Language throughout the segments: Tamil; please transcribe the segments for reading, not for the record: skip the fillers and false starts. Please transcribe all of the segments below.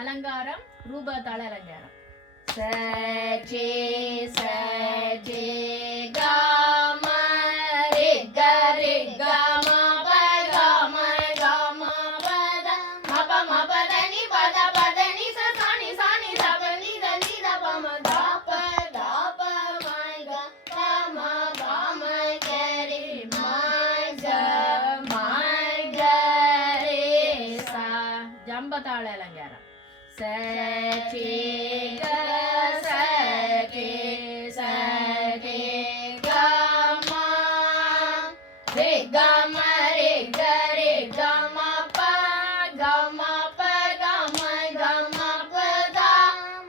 அலங்காரம் ரூபத்தாள அலங்காரம். சஜே சஜே காம ரே கரே காம பகம கம பத மப மபத நி பத பத நி சானி சானி தப நி தபம தாப தாப மைக பம பம கரே மைக மைக ரே சா. ஜம்பதாள அலங்காரம். சஜே சஜே சஜே கம ரே கம ரே கரே கம ப கம ப கம கம பத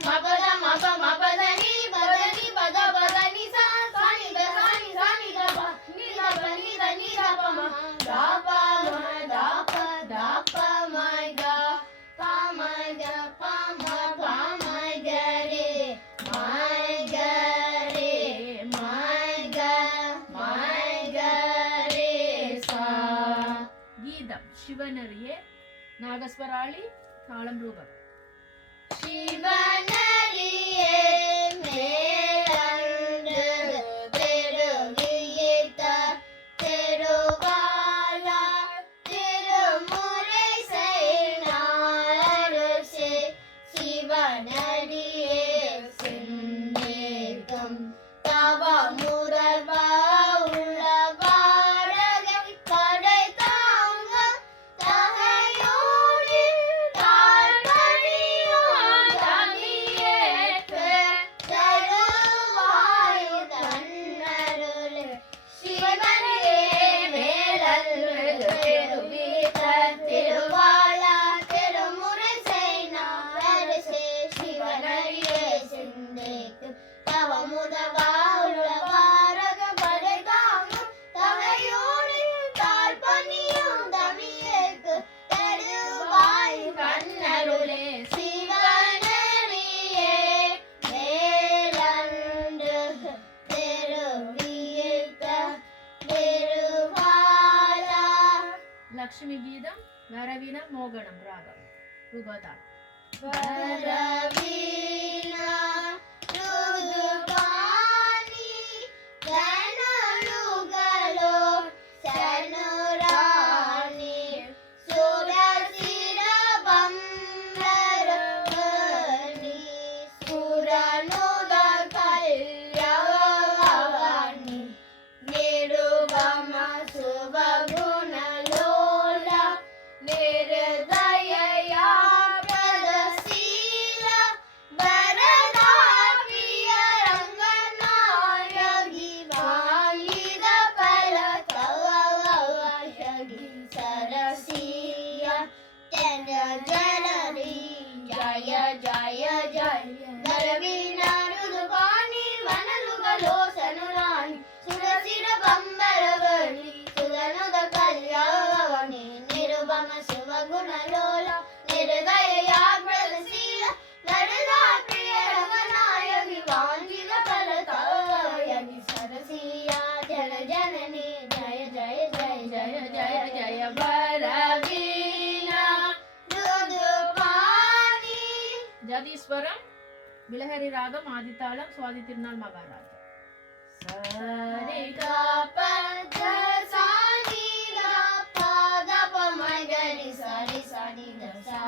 மபத மப மபத நி பத பத நி சானி தப நி தபம தாப ம தாப தாப மைக பமக பம பமக ரே மைக ரே மைக மைக ரே சா. கீதம் சிவனரியே நாகஸ்வராளி தாளம் ரூபம். சிவனரியே மேலன்று பெருவியித்த திருவாலா திருமுறை செய்நாளரசே சிவனரியே சிந்தேகம் தவ முரல்வா உள்ள பாரகை கடை தாங்க தகையோடி தாழ்பணியோ தமியேற்று தருவாயு தன்னருளே சிவனரியே மேலன்று பெருவித்த திருவாலா திருமுறை செய்நாளரசே சிவனரியே சிந்தேக்கு தவ முதவா உள்ள பாரக படை தாங்கும் தகையோடு தாழ்பணியும் தமியேற்கு தருவாய் கண்ணருளே சிவனரியே மேலன்று பெருவித்த திருவாலா. லக்ஷ்மி கீதம் வரவீணம் மோகனம் ராகம் ரூபதாள். வரவீணா ருதுபாணி ஜனலுகளோ சனுராணி சுரசிர பம்பரவணி சுரனுத கல்யாணி நிருபம சுபகுணலோலா நிருதயா பிரதசீல வரதா பிரிய ரங்கநாயகி வாயித பரதவஷகி சரசிய ஜன ஜனரி ஜய ஜய ஜய வரவீணா ருதுபாணி வனலுகளோ சனுராணி சுரசிர பம்பரவணி சுரனுத கல்யாணி நிருபம சிவகுணலோல நிருதயா பிரதசீல வரதா பிரிய ரங்கநாயகி வாஞ்சித பரதவயகி சரசியா ஜன ஜனனி ஜய ஜய ஜய ஜய ஜய ஜய வரவீணா ருதுபாணி. ஜதீஸ்வரம் விலஹரி ராகம் ஆதித்தாளம் சுவாதி திருநாள் மகாராஜா. சரி க ப த சானி த ப த ப மகரி சரி சரி த சா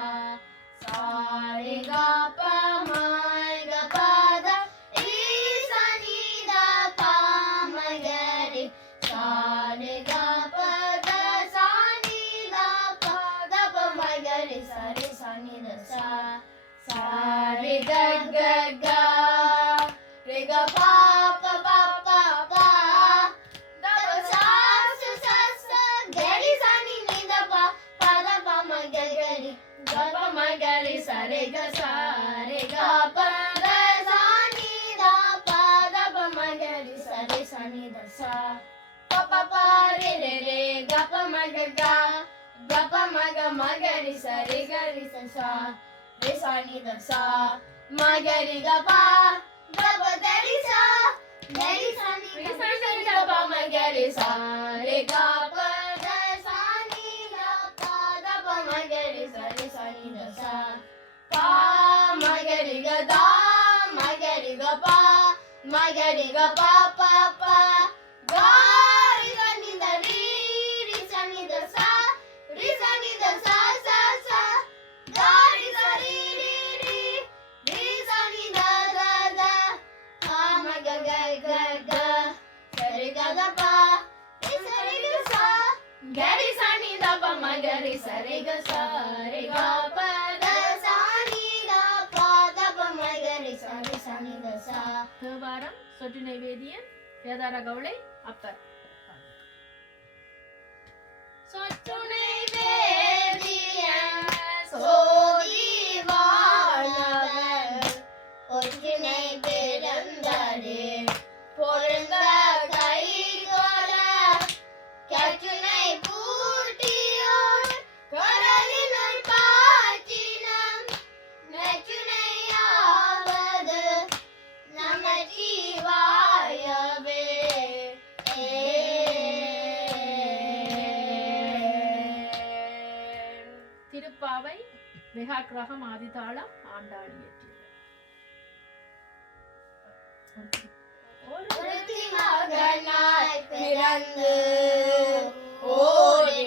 சாரி க ப மை க ப த ரி சனி த ப மகரி சாரி க ப த சானி த ப த ப மகரி சரி சனி த சா சாரி க க க ரி க ப ப ப ப ப த ப சா ச ச ச கரி சனி நி த ப ப த ப ம க கரி க ப ம கரி ச ரி க ச ரி க ப த சானி த ப த ப ம கரி ச ரி சனி த சா ப ப ப ரி ரி ரி க ப ம க க க ப ம க ம கரி ச ரி க ரி ச சா ரி சனி த சா ம கரி க ப த ப த ரி சா கரி சனி த ப ம கரி சா ரி க ப த சானி த ப த ப ம கரி ச ரி சனி த சா பா சரிகதா மகரிகபா மகரிகபா பாபா காரி சனித ரீ சனித சா ரி சனித சா சா சா காரி சரி ரி ரி ரி சனித த த பா மக க க க சரிகதா பா ரி சரிக சா கரி சனித பா மகரி சரிக சா ரி க ப த சனி த பா த ப மகரி சரி சனித சா. தேவாரம் சொட்டு நைவேத்தியம் வேதார கவுளை அப்பர். சொட்டு நைவேத்தியம் சோதி வாழவர் ஒற்றினை பிறந்தாரே பொருந்த கை கொள கற்றுனை பூட்டியோர் கடலினுள் பாற்றினம் நற்றுணையாவது நமச்சிவாயவே. திருப்பாவை மெகாக்கிரகம் ஆதிதாளம் ஆண்டாள் இயற்றியது. ஒருத்தி மகனாய் பிறந்து ஓடி